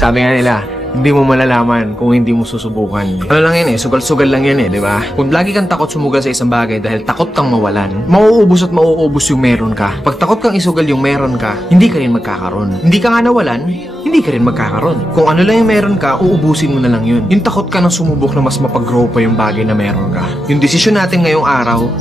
Sabi nga nila, hindi mo malalaman kung hindi mo susubukan. Ano lang yan sugal-sugal lang yan di ba? Kung lagi kang takot sumugal sa isang bagay dahil takot kang mawalan, mauubos at mauubos yung meron ka. Pag takot kang isugal yung meron ka, hindi ka rin magkakaroon. Hindi ka nga nawalan, hindi ka rin magkakaroon. Kung ano lang yung meron ka, uubusin mo na lang yun. Yung takot ka nang sumubok na mas mapag-grow pa yung bagay na meron ka. Yung desisyon natin ngayong araw,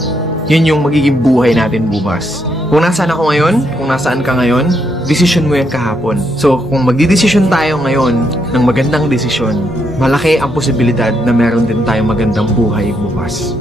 yun yung magiging buhay natin bukas. Kung nasaan ako ngayon, kung nasaan ka ngayon, desisyon mo yan kahapon. So, kung magdidesisyon tayo ngayon ng magandang desisyon, malaki ang posibilidad na meron din tayong magandang buhay bukas.